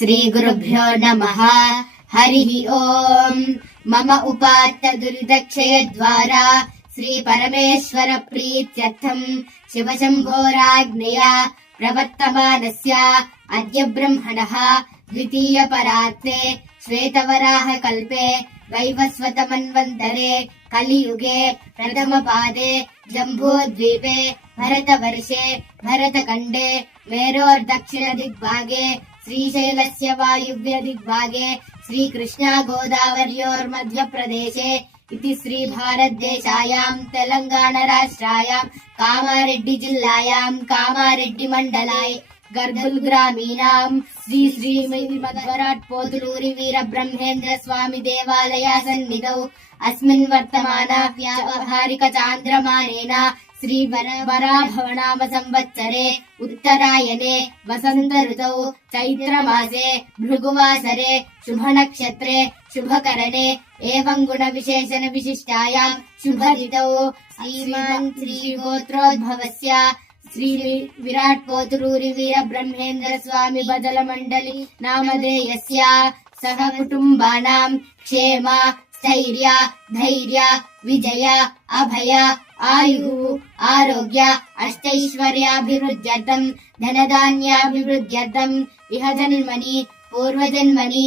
श्रीगुरुभ्यो नमः। हरिः ओम्। मम उपात्त दुरितक्षयद्वारा श्री परमेश्वर प्रीत्यर्थम् शिवशम्भोराज्ञया प्रवर्तमानस्य अद्य ब्रह्मणः द्वितीय परार्थे श्वेतवराह कल्पे वैवस्वतमन्वन्तरे कलियुगे प्रथम पादे जम्बूद्वीपे भरतवर्षे भरतखण्डे मेरोर्दक्षिण दिग्भागे श्रीशैलस्य वायुव्य दिग्भागे श्रीकृष्णा गोदावर्योर्मध्यप्रदेशे इति श्री भारतदेशायां तेलंगाना राष्ट्रायां कामारेड्डी जिल्लायां कामारेड्डी मण्डलाय गर्गुल ग्रामीणां श्री श्रीमद्वराट् पोतुलूरि वीर ब्रह्मेन्द्र स्वामी देवालय सन्निधौ अस्मिन् वर्तमान व्यावहारिक चान्द्रमानेन श्री वराभवनाम संवत्सरे उत्तरायणे वसंत ऋतौ चैत्र मासे भृगुवासरे शुभ नक्षत्रे शुभकरणे एवं गुण विशेषण विशिष्टायां शुभ ऋतौ श्रीमान् श्री गोत्रोद्भवस्य श्री विराट् पोतुलूरि वीर ब्रह्मेन्द्र स्वामी बदल मंडली नामधेयस्य सह कुटुंबानां क्षेम स्थैर्य धैर्य विजय अभय आयुः आरोग्य अष्टैश्वर्याभिवृद्ध्यर्थं धनधान्याभिवृद्ध्यर्थं इह जन्मनि पूर्वजन्मनि